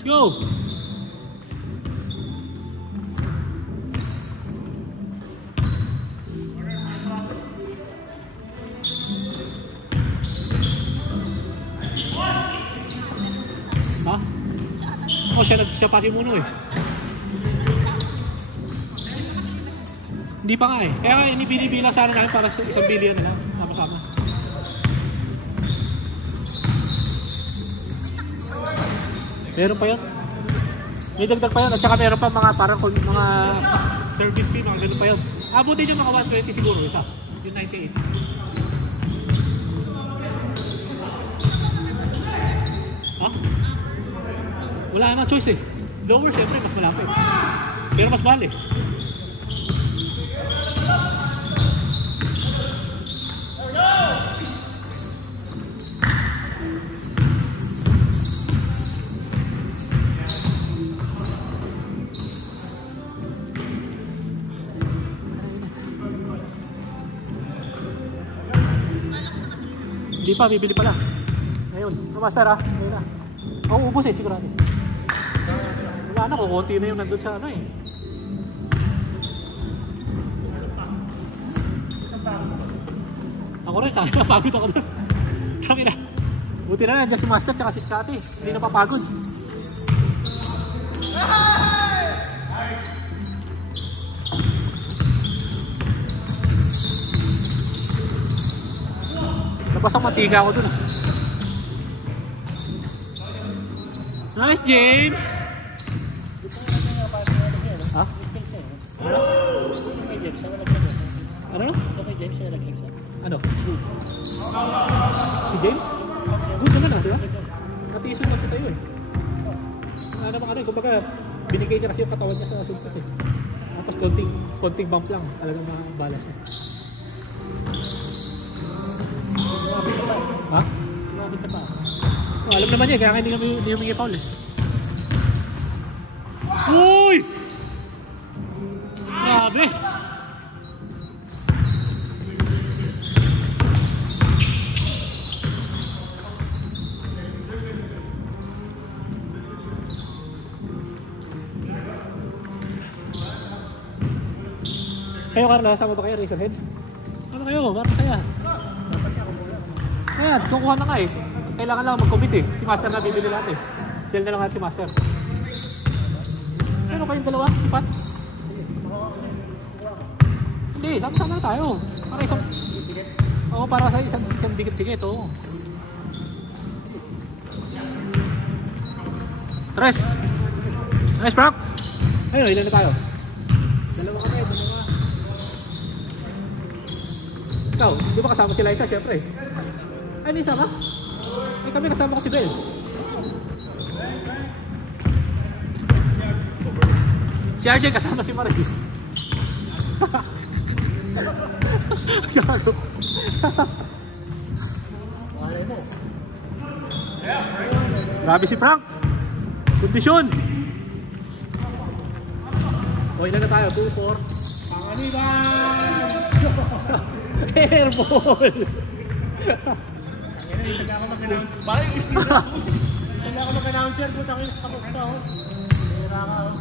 Let's go! Ha? Oh, siya pa si Muno eh. Hindi pa nga eh. Kaya nga binibila sana namin para sa 1 billion na lang. Sama-sama. Meron pa yun. May dagdag pa yun. At saka meron pa mga parang mga service fee. Mga ganun pa yun. Abutin yung mga 120 siguro. Isa. Yung 98. Ha? Wala na choice eh. Lower siyempre mas malapit. Pero mas mahal eh. Hindi pa, bibili pala. Ayun, master ha. Ayun na. Oo, ubos eh, sigurado. Wala na, kukunti na yung nandun sa ano eh. Ako rin, napagod ako doon. Kami na. Buti na nandiyan si Master tsaka si Scotty. Hindi na papagod. Nabasang mantika ako dun ah. Nice, James! Ha? Ano? Ano? Si James? Good naman ah, di ba? Natisun lang siya sa'yo eh. Ano naman ano, kumbaga binigay niya kasi yung katawan niya sa sultat eh. Tapos konting bump lang, talagang mabala siya. Ha? Oh, alam naman niya, kaya hindi humingi foul eh. Uy! Grabe! Kayo Carla, sama ba kayo Razorheads? Ano kayo? Bakit kaya? Ayan, kukuha na nga eh. Kailangan lang mag-commit eh. Si Master na bibili lahat eh. Sell na lang natin si Master. Ano kayong dalawa? Ipat? Hindi, sama-sama na tayo. Para isang... Oo, para sa isang dikit-dikit oh. Tres! Nice, Frank! Ayun, ilan na tayo? Dalawa kami, dalawa. Ikaw, di ba kasama si Liza? Siyempre. Ay, Liza ka? Ay, kami kasama ko si Bel. Si RJ kasama si Marie. Gago. Grabe si Frank. Kondisyon. O, ilan na tayo? 2-4. Panganiban! Airball! Hindi ako mag-announce. Bakit? Hindi ako mag-announce yan. Punta ko yung kamusta oh. Hira ka oh.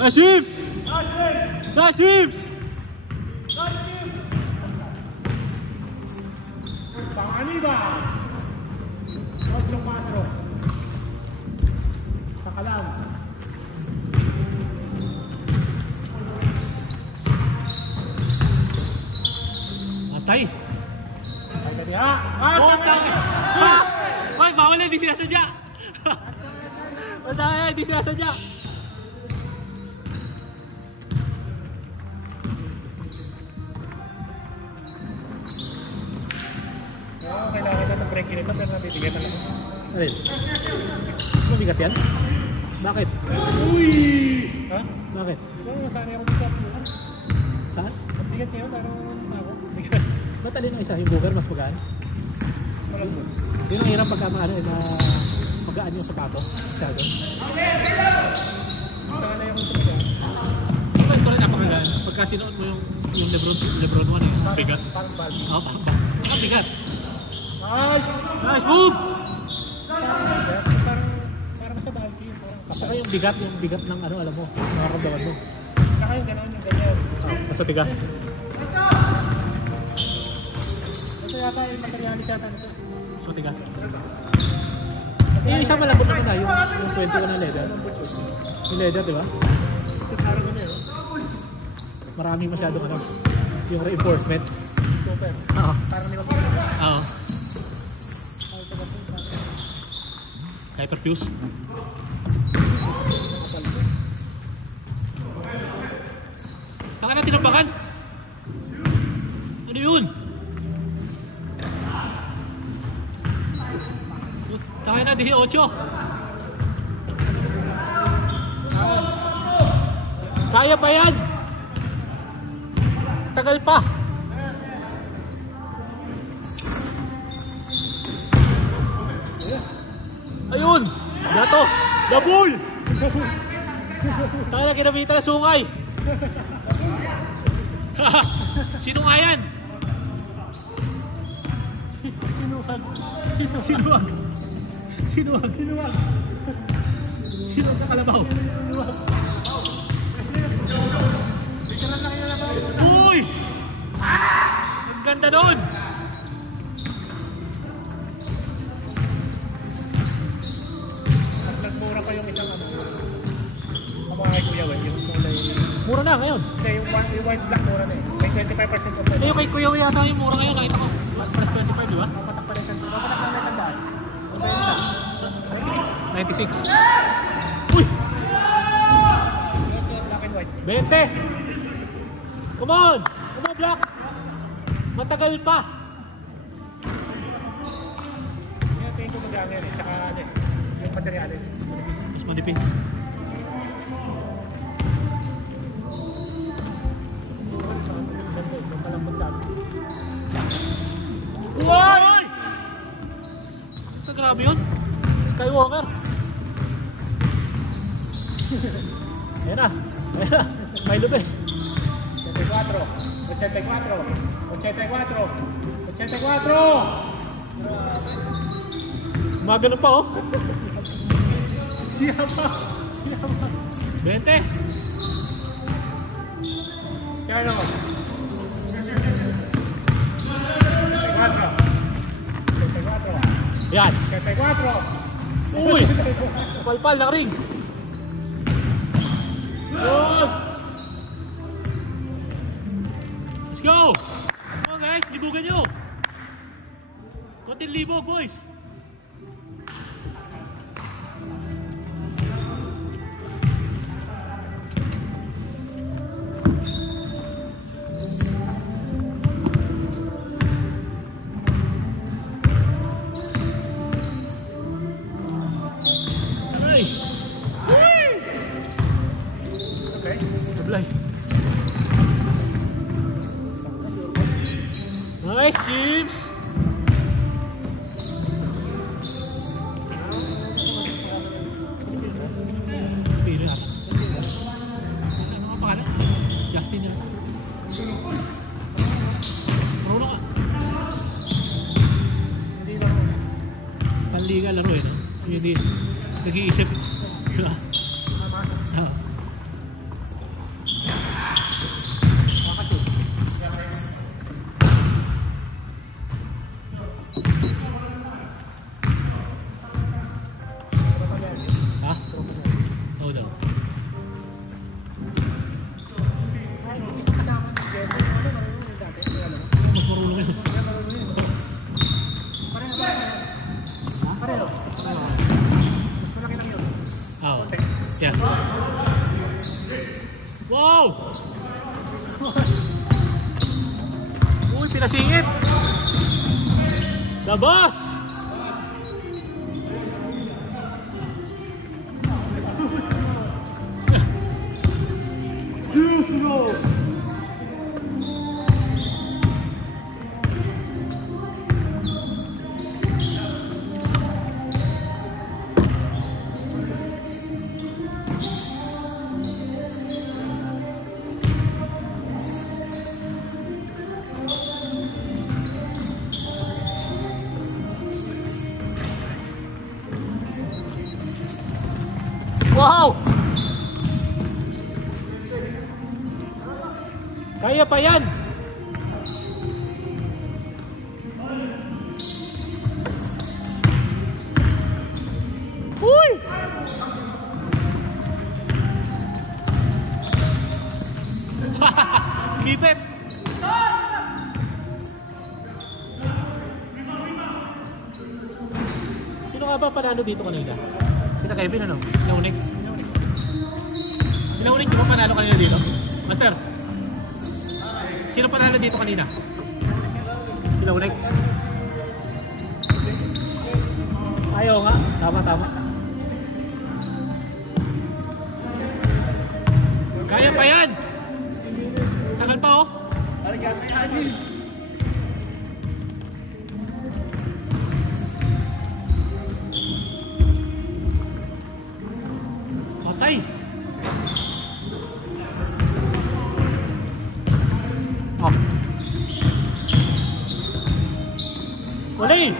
Nice James! Nice James! Nice James! Panganiban! 8-4 Sakalam. Matay. Matay ka diya. Matay! Ay, bawal na, hindi sinasadya. Matay, hindi sinasadya. Kailangan na ng break nito pero nabibigyan na lang. Alin? Mabigat yan? Bakit? Uy! Ha? Bakit? Saan ako bigat mo? Saan? Mabigat kayo pero ako. Bigat. Ba't alin ang isa? Yung booger mas magaan? Walang mo. Yun ang hirap pagka magaan yung sapato. Masyado. Saan na yung sapato? Ito rin napakagaan. Pagka sinuot mo yung Lebron 1 eh. Bigat. Parang bal. Oo, parang bigat. Nice! Nice move! Parang sa bulky yun. Saka yung bigat ng ano, alam mo, nakaramdaman mo. Saka yung gano'n, yung ganyan. Basta tigas. Basta yata yung materialis yata nito. So tigas. Yung isang malambot naman na, yung 21 na leather. Yung leather, di ba? Parang gano'n yun. Maraming masyadong ano, yung reinforcement. Super. Oo. Parang nila po. Oo. Hyperfuse. Saka na tinambakan. Ano yun? Saka na 18. Kaya pa yan. Tagal pa. Ayun! Dato! Dabul! Tayo na kinamita na sungay! Sino nga yan? Sinuwag! Sinuwag! Sinuwag! Sinuwag! Sinuwag na kalabaw! Sinuwag! Uy! Ang ganda nun! Mura pa yung isang ano. Mga kay Kuya Wen, yung kulay. Mura na ngayon. Hindi, yung white black mura na eh. May 25% off. Yung kay Kuya Wen yata yung mura ngayon. Nakita ko. Plus 25, di ba? Papatak pa rin sa daan. Papatak lang na sa daan. 96. 96. Uy! Black and white. 20! Come on! Come on, black! Matagal pa! Yung tingin ko mag-anger eh. Tsaka ano eh. Yung materialis. Mas manipis. Uy! Ito grabe yun. Skywalker. Ayan na. Ayan na. May lubes. 84. 84. 84. 84. Magano pa oh. Siyama. 20. Kano? 74. Yan. 74. Uy! Palpal na ring. Good. Let's go. Come on guys, libugan nyo. Konting libog boys. Nice, James! Pili na. Ano nga pangalan? Justin yan. Maruna ka. Panliga laro eh. Hindi. Nag-iisip. Yeah. Wow! Uy, pinasingit! The boss! Wow! Kaya pa yan! Uy! Keep it! Sino nga ba panalo dito kanina? Sina Kevin ano? Sinaunig? Sinaunig di ba panalo kanina dito? Master? Sino panalo dito kanina? Sinaunig? Ayaw nga. Tama. Kaya pa yan! Tagal pa oh! Matay! Oh! Uli!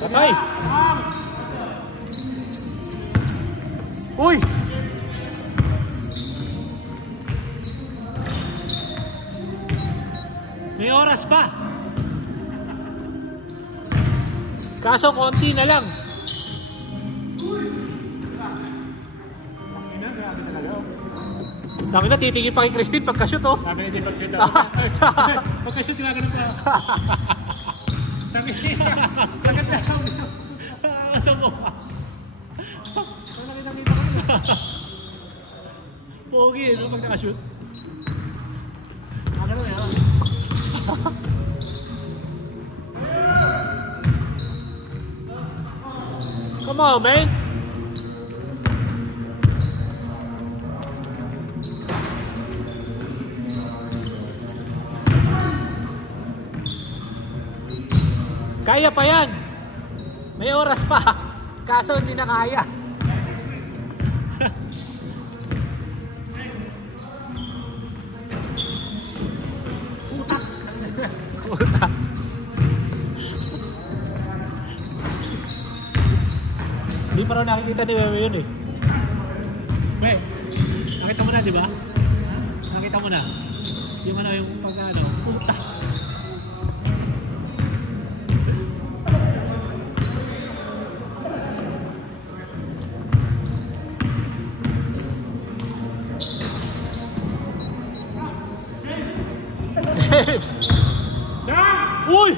Patay! Uy! May oras pa! Kaso konti na lang. Dami na titingin pa kay Christine pagka-shoot oh. Dami na din pag-shoot. Pagka-shoot ginaganon pa. Dami na. Sagat na lang. Asa mo? Nakita ko na. Pogi no pag naka-shoot. Ano na yan? Come on, man. Kaya pa yan. May oras pa. Kaso hindi na kaya. Puta. Hindi pa raw nakikita ni Meme yun eh. Be, nakita mo na di ba? Nakita mo na. Yung ano, yung pag-ano. Puta. Uy!